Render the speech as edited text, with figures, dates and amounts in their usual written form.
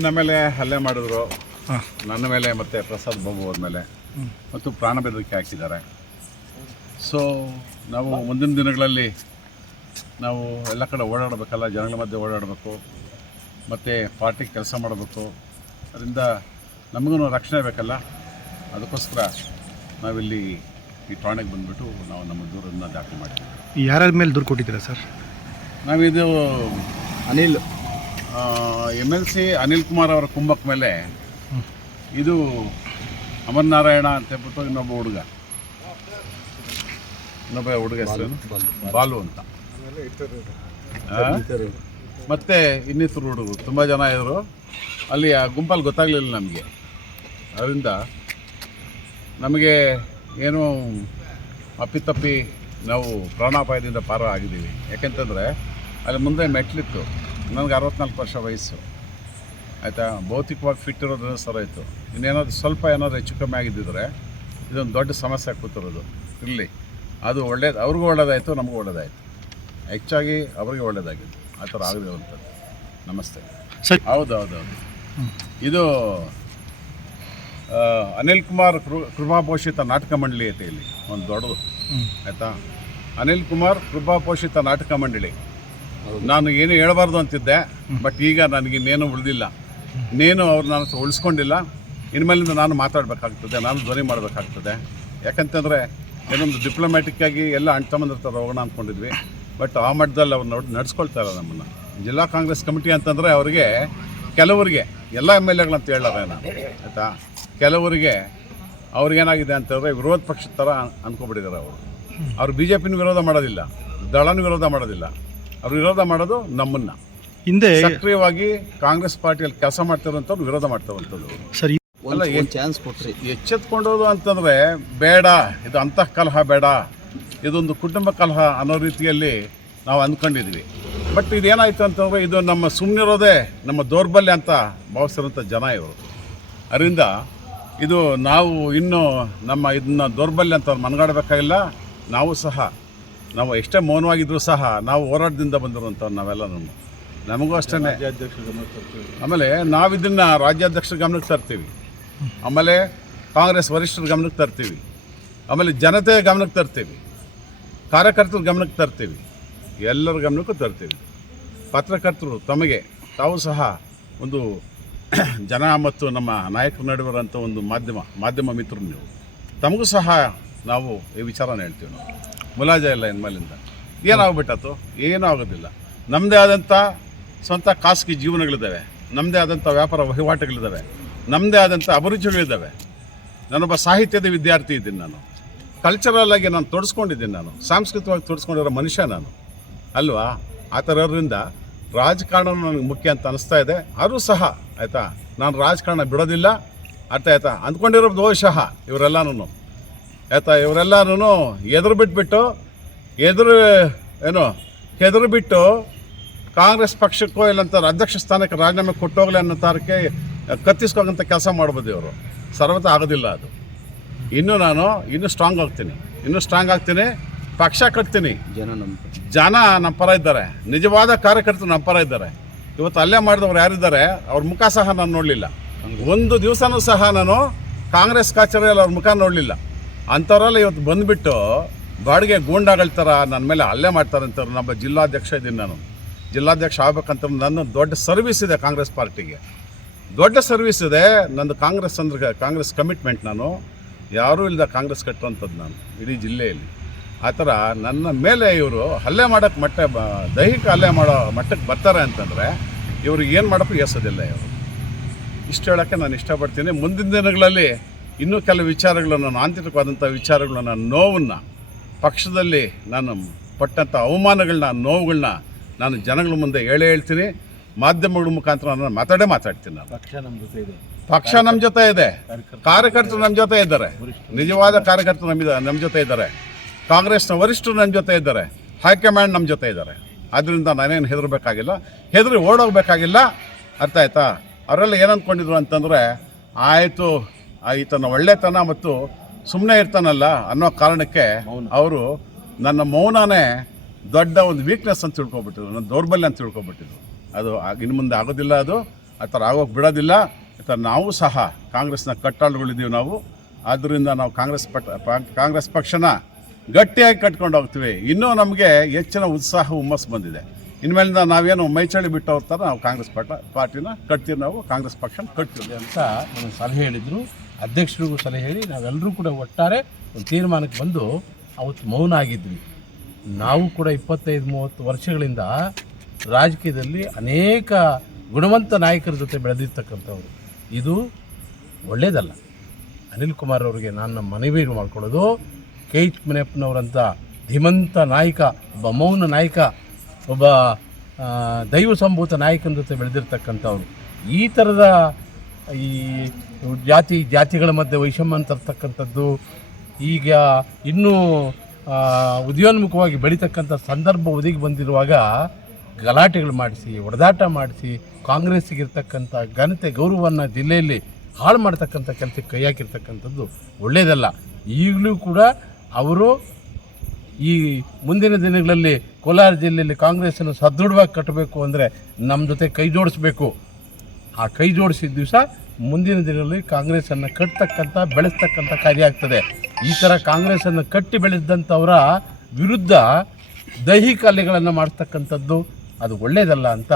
ನನ್ನ ಮೇಲೆ ಹಲ್ಲೆ ಮಾಡಿದ್ರು, ನನ್ನ ಮೇಲೆ ಮತ್ತು ಪ್ರಸಾದ್ ಬಾಬು ಅವ್ರ ಮೇಲೆ ಮತ್ತು ಪ್ರಾಣ ಬೆದರಿಕೆ ಹಾಕಿದ್ದಾರೆ. ಸೊ ನಾವು ಮುಂದಿನ ದಿನಗಳಲ್ಲಿ ನಾವು ಎಲ್ಲ ಕಡೆ ಓಡಾಡಬೇಕಲ್ಲ, ಜನಗಳ ಮಧ್ಯೆ ಓಡಾಡಬೇಕು ಮತ್ತು ಪಾರ್ಟಿಗೆ ಕೆಲಸ ಮಾಡಬೇಕು. ಅದರಿಂದ ನಮಗೂ ರಕ್ಷಣೆ ಬೇಕಲ್ಲ, ಅದಕ್ಕೋಸ್ಕರ ನಾವಿಲ್ಲಿ ಈ ಠಾಣೆಗೆ ಬಂದುಬಿಟ್ಟು ನಾವು ನಮ್ಮ ದೂರನ್ನು ದಾಖಲೆ ಮಾಡ್ತೀವಿ. ಯಾರ್ಯಾರ ಮೇಲೆ ದೂರು ಕೊಟ್ಟಿದ್ದೀರಾ ಸರ್? ನಾವಿದು MLC ಅನಿಲ್ ಕುಮಾರ್ ಅವರ ಕುಂಭಕ್ಕೆ ಮೇಲೆ ಇದು ಅಮರನಾರಾಯಣ ಅಂತ ಹೇಳ್ಬಿಟ್ಟು ಇನ್ನೊಬ್ಬ ಹುಡುಗ ಹೆಸರು ಬಾಲು ಅಂತ, ಮತ್ತು ಇನ್ನಿತರು ಹುಡುಗರು ತುಂಬ ಜನ ಇದ್ದರು. ಅಲ್ಲಿ ಆ ಗುಂಪಲ್ಲಿ ಗೊತ್ತಾಗಲಿಲ್ಲ ನಮಗೆ. ಅದರಿಂದ ನಮಗೆ ಏನು ಅಪ್ಪಿತಪ್ಪಿ ನಾವು ಪ್ರಾಣಾಪಾಯದಿಂದ ಪಾರ ಆಗಿದ್ದೀವಿ. ಯಾಕೆಂತಂದರೆ ಅಲ್ಲಿ ಮುಂದೆ ಮೆಟ್ಲಿತ್ತು. ನನಗೆ 64 ವರ್ಷ ವಯಸ್ಸು ಆಯಿತಾ. ಭೌತಿಕವಾಗಿ ಫಿಟ್ ಇರೋದ್ರಿಂದ ಸರಾಯಿತು. ಇನ್ನೇನಾದ್ರು ಸ್ವಲ್ಪ ಏನಾದರೂ ಹೆಚ್ಚು ಕಮ್ಮಿ ಆಗಿದ್ದಿದ್ರೆ ಇದೊಂದು ದೊಡ್ಡ ಸಮಸ್ಯೆ ಕೂತಿರೋದು. ಇರಲಿ, ಅದು ಒಳ್ಳೇದು, ಅವ್ರಿಗೂ ಒಳ್ಳೇದಾಯಿತು, ನಮಗೂ ಒಳ್ಳೇದಾಯಿತು. ಹೆಚ್ಚಾಗಿ ಅವ್ರಿಗೆ ಒಳ್ಳೇದಾಗಿತ್ತು. ಆ ಥರ ಆಗದಿರುವಂಥದ್ದು. ನಮಸ್ತೆ. ಹೌದು. ಇದು ಅನಿಲ್ ಕುಮಾರ್ ಕೃಪಾಪೋಷಿತ ನಾಟಕ ಮಂಡಳಿ ಐತೆ ಇಲ್ಲಿ ಒಂದು ದೊಡ್ಡದು, ಆಯಿತಾ. ಅನಿಲ್ ಕುಮಾರ್ ಕೃಪಾಪೋಷಿತ ನಾಟಕ ಮಂಡಳಿ. ನಾನು ಏನು ಹೇಳಬಾರ್ದು ಅಂತಿದ್ದೆ, ಬಟ್ ಈಗ ನನಗಿನ್ನೇನು ಉಳಿದಿಲ್ಲ. ಇನ್ನೇನು ಅವ್ರು ನಾನು ಉಳಿಸ್ಕೊಂಡಿಲ್ಲ. ಇನ್ಮೇಲಿಂದ ನಾನು ಮಾತಾಡಬೇಕಾಗ್ತದೆ, ನಾನು ಧ್ವನಿ ಮಾಡಬೇಕಾಗ್ತದೆ. ಯಾಕಂತಂದರೆ ಏನೊಂದು ಡಿಪ್ಲೊಮ್ಯಾಟಿಕ್ಕಾಗಿ ಎಲ್ಲ ಅಂಟ್ಕೊಂಬಂದಿರ್ತಾರೆ, ಹೋಗೋಣ ಅಂದ್ಕೊಂಡಿದ್ವಿ. ಬಟ್ ಆ ಮಟ್ಟದಲ್ಲಿ ಅವ್ರು ನಡೆಸ್ಕೊಳ್ತಾರೆ ನಮ್ಮನ್ನು. ಜಿಲ್ಲಾ ಕಾಂಗ್ರೆಸ್ ಕಮಿಟಿ ಅಂತಂದರೆ ಅವರಿಗೆ ಕೆಲವರಿಗೆ ಎಲ್ಲ MLA ಗಳಂತ ಹೇಳಾರೆ ನಾನು, ಆಯಿತಾ. ಕೆಲವರಿಗೆ ಅವ್ರಿಗೇನಾಗಿದೆ ಅಂತಂದರೆ ವಿರೋಧ ಪಕ್ಷದ ಥರ ಅಂದ್ಕೊಬಿಟ್ಟಿದ್ದಾರೆ. ಅವರು BJPನ ವಿರೋಧ ಮಾಡೋದಿಲ್ಲ, ದಳನ ವಿರೋಧ ಮಾಡೋದಿಲ್ಲ. ಅವ್ರು ವಿರೋಧ ಮಾಡೋದು ನಮ್ಮನ್ನು. ಹಿಂದೆ ಸಕ್ರಿಯವಾಗಿ ಕಾಂಗ್ರೆಸ್ ಪಾರ್ಟಿಯಲ್ಲಿ ಕೆಲಸ ಮಾಡ್ತಿರೋಂಥವ್ರು ವಿರೋಧ ಮಾಡ್ತಿರೋಂಥದ್ದು. ಸರಿ, ಅಲ್ಲ ಚಾನ್ಸ್ ಕೊಟ್ಟರೆ ಎಚ್ಚೆತ್ಕೊಂಡೋದು ಅಂತಂದರೆ ಬೇಡ, ಇದು ಅಂತಃ ಕಲಹ ಬೇಡ, ಇದೊಂದು ಕುಟುಂಬ ಕಲಹ ಅನ್ನೋ ರೀತಿಯಲ್ಲಿ ನಾವು ಅಂದ್ಕೊಂಡಿದ್ವಿ. ಬಟ್ ಇದೇನಾಯಿತು ಅಂತಂದರೆ ಇದು ನಮ್ಮ ಸುಮ್ಮನಿರೋದೇ ನಮ್ಮ ದೌರ್ಬಲ್ಯ ಅಂತ ಭಾವಿಸಿರೋಂಥ ಜನ ಇವರು. ಅದರಿಂದ ಇದು ನಾವು ಇನ್ನೂ ನಮ್ಮ ಇದನ್ನ ದೌರ್ಬಲ್ಯ ಅಂತ ಮನಗಾಡಬೇಕಾಗಿಲ್ಲ. ನಾವು ಎಷ್ಟೇ ಮೌನವಾಗಿದ್ದರೂ ಸಹ ನಾವು ಹೋರಾಟದಿಂದ ಬಂದಿರುವಂಥವ್ರು ನಾವೆಲ್ಲ. ನಮಗೂ ಅಷ್ಟೇ. ಆಮೇಲೆ ನಾವು ಇದನ್ನು ರಾಜ್ಯಾಧ್ಯಕ್ಷರ ಗಮನಕ್ಕೆ ತರ್ತೀವಿ, ಆಮೇಲೆ ಕಾಂಗ್ರೆಸ್ ವರಿಷ್ಠರ ಗಮನಕ್ಕೆ ತರ್ತೀವಿ, ಆಮೇಲೆ ಜನತೆಯ ಗಮನಕ್ಕೆ ತರ್ತೀವಿ, ಕಾರ್ಯಕರ್ತರ ಗಮನಕ್ಕೆ ತರ್ತೀವಿ, ಎಲ್ಲರ ಗಮನಕ್ಕೂ ತರ್ತೀವಿ. ಪತ್ರಕರ್ತರು ತಾವು ಸಹ ಒಂದು ಜನ ಮತ್ತು ನಮ್ಮ ನಾಯಕರ ನಡುವಿರೋಂಥ ಒಂದು ಮಾಧ್ಯಮ ಮಿತ್ರರು ನೀವು. ತಮಗೂ ಸಹ ನಾವು ಈ ವಿಚಾರನ ಹೇಳ್ತೀವಿ. ನಾವು ಮುಲಾಜ ಇಲ್ಲ ಇನ್ಮೇಲಿಂದ. ಏನಾಗ್ಬಿಟ್ಟತು? ಏನೂ ಆಗೋದಿಲ್ಲ. ನಮ್ಮದೇ ಆದಂಥ ಸ್ವಂತ ಖಾಸಗಿ ಜೀವನಗಳಿದ್ದಾವೆ, ನಮ್ಮದೇ ಆದಂಥ ವ್ಯಾಪಾರ ವಹಿವಾಟುಗಳಿದ್ದಾವೆ, ನಮ್ಮದೇ ಆದಂಥ ಅಭಿರುಚಿಗಳಿದ್ದಾವೆ. ನಾನೊಬ್ಬ ಸಾಹಿತ್ಯದ ವಿದ್ಯಾರ್ಥಿ ಇದ್ದೀನಿ. ನಾನು ಕಲ್ಚರಲ್ಲಾಗಿ ನಾನು ತೊಡಸ್ಕೊಂಡಿದ್ದೀನಿ. ನಾನು ಸಾಂಸ್ಕೃತಿಕವಾಗಿ ತೊಡಸ್ಕೊಂಡಿರೋ ಮನುಷ್ಯ ನಾನು ಅಲ್ವಾ. ಆ ಥರದಿಂದ ರಾಜಕಾರಣ ನನಗೆ ಮುಖ್ಯ ಅಂತ ಅನಿಸ್ತಾ ಇದೆ. ಆದರೂ ಸಹ ಆಯಿತಾ, ನಾನು ರಾಜಕಾರಣ ಬಿಡೋದಿಲ್ಲ. ಆಯಿತಾ, ಅಂದ್ಕೊಂಡಿರೋ ದೋಷಃ ಇವರೆಲ್ಲನೂ ಆಯಿತಾ, ಇವರೆಲ್ಲನೂ ಹೆದರು ಬಿಟ್ಟು ಕಾಂಗ್ರೆಸ್ ಪಕ್ಷಕ್ಕೋ ಇಲ್ಲಂತಾರೆ ಅಧ್ಯಕ್ಷ ಸ್ಥಾನಕ್ಕೆ ರಾಜೀನಾಮೆ ಕೊಟ್ಟೋಗ್ಲಿ ಅನ್ನೋ ತಾರಕ್ಕೆ ಕತ್ತಿಸ್ಕೋಂಥ ಕೆಲಸ ಮಾಡ್ಬೋದು ಇವರು. ಸರ್ವತ ಆಗೋದಿಲ್ಲ ಅದು. ಇನ್ನೂ ಸ್ಟ್ರಾಂಗ್ ಆಗ್ತೀನಿ, ಪಕ್ಷ ಕಟ್ತೀನಿ. ಜನ ನಮ್ಮ ಪರ ಇದ್ದಾರೆ, ನಿಜವಾದ ಕಾರ್ಯಕರ್ತರು ನಮ್ಮ ಪರ ಇದ್ದಾರೆ. ಇವತ್ತು ಅಲ್ಲೇ ಮಾಡಿದವ್ರು ಯಾರಿದ್ದಾರೆ ಅವ್ರ ಮುಖ ಸಹ ನಾನು ನೋಡಲಿಲ್ಲ. ಒಂದು ದಿವಸನೂ ಸಹ ನಾನು ಕಾಂಗ್ರೆಸ್ ಕಚೇರಿಯಲ್ಲಿ ಅವ್ರ ಮುಖ ನೋಡಲಿಲ್ಲ. ಅಂಥವರೆಲ್ಲ ಇವತ್ತು ಬಂದುಬಿಟ್ಟು ಬಾಡಿಗೆ ಗೂಂಡಾಗಳ ಥರ ನನ್ನ ಮೇಲೆ ಹಲ್ಲೆ ಮಾಡ್ತಾರೆ ಅಂತಾರೆ. ನಮ್ಮ ಜಿಲ್ಲಾಧ್ಯಕ್ಷ ಇದ್ದೀನಿ. ನಾನು ಜಿಲ್ಲಾಧ್ಯಕ್ಷ ಆಗ್ಬೇಕಂತ ನನ್ನ ದೊಡ್ಡ ಸರ್ವಿಸ್ ಇದೆ ಕಾಂಗ್ರೆಸ್ ಪಾರ್ಟಿಗೆ, ದೊಡ್ಡ ಸರ್ವಿಸ್ ಇದೆ ನಂದು. ಕಾಂಗ್ರೆಸ್ ಕಮಿಟ್ಮೆಂಟ್. ನಾನು ಯಾರೂ ಇಲ್ಲದ ಕಾಂಗ್ರೆಸ್ ಕಟ್ಟುವಂಥದ್ದು ನಾನು ಇಡೀ ಜಿಲ್ಲೆಯಲ್ಲಿ. ಆ ಥರ ನನ್ನ ಮೇಲೆ ಇವರು ಹಲ್ಲೆ ಮಾಡೋಕ್ಕೆ ದೈಹಿಕ ಹಲ್ಲೆ ಮಾಡೋ ಮಟ್ಟಕ್ಕೆ ಬರ್ತಾರೆ ಅಂತಂದರೆ ಇವ್ರಿಗೆ ಏನು ಮಾಡೋಕ್ಕೂ ಎಸೋದಿಲ್ಲ ಇವರು. ಇಷ್ಟು ಹೇಳೋಕ್ಕೆ ನಾನು ಇಷ್ಟಪಡ್ತೀನಿ. ಮುಂದಿನ ದಿನಗಳಲ್ಲಿ ಇನ್ನೂ ಕೆಲವು ವಿಚಾರಗಳನ್ನು, ಆಂತರಿಕವಾದಂಥ ವಿಚಾರಗಳನ್ನ, ನೋವನ್ನು, ಪಕ್ಷದಲ್ಲಿ ನಾನು ಪಟ್ಟಂಥ ಅವಮಾನಗಳನ್ನ, ನೋವುಗಳನ್ನ ನಾನು ಜನಗಳ ಮುಂದೆ ಹೇಳ್ತೀನಿ. ಮಾಧ್ಯಮಗಳ ಮುಖಾಂತರ ನಾನು ಮಾತಾಡ್ತೀನಿ. ನಾನು ಪಕ್ಷ ನಮ್ಮ ಜೊತೆ ಇದೆ, ಕಾರ್ಯಕರ್ತರು ನಮ್ಮ ಜೊತೆ ಇದ್ದಾರೆ, ನಿಜವಾದ ಕಾರ್ಯಕರ್ತರು ನಮ್ಮ ಜೊತೆ ಇದ್ದಾರೆ, ಕಾಂಗ್ರೆಸ್ನ ವರಿಷ್ಠರು ನಮ್ಮ ಜೊತೆ ಇದ್ದಾರೆ, ಹೈಕಮಾಂಡ್ ನಮ್ಮ ಜೊತೆ ಇದ್ದಾರೆ. ಆದ್ದರಿಂದ ನಾನೇನು ಹೆದರಬೇಕಾಗಿಲ್ಲ, ಓಡೋಗ್ಬೇಕಾಗಿಲ್ಲ. ಅರ್ಥ ಆಯ್ತಾ? ಅವರೆಲ್ಲ ಏನು ಅಂದ್ಕೊಂಡಿದ್ರು ಅಂತಂದರೆ ಆಯಿತು ಈತನ ಒಳ್ಳೆತನ ಮತ್ತು ಸುಮ್ಮನೆ ಇರ್ತಾನಲ್ಲ ಅನ್ನೋ ಕಾರಣಕ್ಕೆ ಅವರು ನನ್ನ ಮೌನನೇ ದೊಡ್ಡ ಒಂದು ವೀಕ್ನೆಸ್ ಅಂತ ತಿಳ್ಕೊಬಿಟ್ಟಿದ್ರು, ನನ್ನ ದೌರ್ಬಲ್ಯ ಅಂತ ತಿಳ್ಕೊಬಿಟ್ಟಿದ್ರು. ಅದು ಇನ್ನು ಮುಂದೆ ಆಗೋದಿಲ್ಲ. ಅದು ಆ ಥರ ಆಗೋಗಿ ಬಿಡೋದಿಲ್ಲ. ಮತ್ತು ನಾವು ಸಹ ಕಾಂಗ್ರೆಸ್ನ ಕಟ್ಟಾಳುಗಳಿದ್ದೀವಿ ನಾವು. ಆದ್ದರಿಂದ ನಾವು ಕಾಂಗ್ರೆಸ್ ಪಕ್ಷನ ಗಟ್ಟಿಯಾಗಿ ಕಟ್ಕೊಂಡು ಹೋಗ್ತೀವಿ. ಇನ್ನೂ ನಮಗೆ ಹೆಚ್ಚಿನ ಉತ್ಸಾಹ ಹುಮ್ಮಸ್ಸು ಬಂದಿದೆ. ಇನ್ಮೇಲಿಂದ ನಾವೇನು ಮೈಚಳಿ ಬಿಟ್ಟು ಹೋಗ್ತಾರೆ, ನಾವು ಕಾಂಗ್ರೆಸ್ ಪಾರ್ಟಿನ ಕಟ್ತೀವಿ, ನಾವು ಕಾಂಗ್ರೆಸ್ ಪಕ್ಷನ ಕಟ್ತೀವಿ ಅಂತ ನನಗೆ ಸಲಹೆ ಹೇಳಿದರು. ಅಧ್ಯಕ್ಷರಿಗೂ ಸಲಹೆ ಹೇಳಿ ನಾವೆಲ್ಲರೂ ಕೂಡ ಒಟ್ಟಾರೆ ಒಂದು ತೀರ್ಮಾನಕ್ಕೆ ಬಂದು ಅವತ್ತು ಮೌನ ಆಗಿದ್ವಿ. ನಾವು ಕೂಡ 25-30 ವರ್ಷಗಳಿಂದ ರಾಜಕೀಯದಲ್ಲಿ ಅನೇಕ ಗುಣವಂತ ನಾಯಕರ ಜೊತೆ ಬೆಳೆದಿರ್ತಕ್ಕಂಥವ್ರು. ಇದು ಒಳ್ಳೆಯದಲ್ಲ. ಅನಿಲ್ ಕುಮಾರ್ ಅವರಿಗೆ ನಾನು ಮನವಿ ಮಾಡ್ಕೊಳ್ಳೋದು, ಕೆ ಎಚ್ ಮುನಿಯಪ್ಪನವರಂಥ ಧೀಮಂತ ನಾಯಕ, ಒಬ್ಬ ಮೌನ ನಾಯಕ, ಒಬ್ಬ ದೈವ ಸಂಭೂತ ನಾಯಕನ ಜೊತೆ ಬೆಳೆದಿರ್ತಕ್ಕಂಥವ್ರು ಈ ಥರದ ಈ ಜಾತಿಗಳ ಮಧ್ಯೆ ವೈಷಮ್ಯ ತರ್ತಕ್ಕಂಥದ್ದು ಈಗ ಇನ್ನೂ ಉದಯೋನ್ಮುಖವಾಗಿ ಬೆಳೀತಕ್ಕಂಥ ಸಂದರ್ಭ ಒದಗಿ ಬಂದಿರುವಾಗ ಗಲಾಟೆಗಳು ಮಾಡಿಸಿ, ಹೊಡೆದಾಟ ಮಾಡಿಸಿ, ಕಾಂಗ್ರೆಸ್ಸಿಗಿರ್ತಕ್ಕಂಥ ಘನತೆ ಗೌರವವನ್ನು ಜಿಲ್ಲೆಯಲ್ಲಿ ಹಾಳು ಮಾಡ್ತಕ್ಕಂಥ ಕೆಲಸಕ್ಕೆ ಕೈ ಹಾಕಿರ್ತಕ್ಕಂಥದ್ದು ಒಳ್ಳೆಯದಲ್ಲ. ಈಗಲೂ ಕೂಡ ಅವರು ಈ ಮುಂದಿನ ದಿನಗಳಲ್ಲಿ ಕೋಲಾರ ಜಿಲ್ಲೆಯಲ್ಲಿ ಕಾಂಗ್ರೆಸ್ಸನ್ನು ಸದೃಢವಾಗಿ ಕಟ್ಟಬೇಕು ಅಂದರೆ ನಮ್ಮ ಜೊತೆ ಕೈ ಜೋಡಿಸ್ಬೇಕು. ಆ ಕೈ ಜೋಡಿಸಿದ ದಿವಸ ಮುಂದಿನ ದಿನಗಳಲ್ಲಿ ಕಾಂಗ್ರೆಸ್ಸನ್ನು ಕಟ್ತಕ್ಕಂಥ ಬೆಳೆಸ್ತಕ್ಕಂಥ ಕಾರ್ಯ ಆಗ್ತದೆ. ಈ ಥರ ಕಾಂಗ್ರೆಸ್ಸನ್ನು ಕಟ್ಟಿ ಬೆಳೆಸಿದಂಥವರ ವಿರುದ್ಧ ದೈಹಿಕ ಹಲ್ಲೆಗಳನ್ನು ಮಾಡ್ತಕ್ಕಂಥದ್ದು ಅದು ಒಳ್ಳೆಯದಲ್ಲ ಅಂತ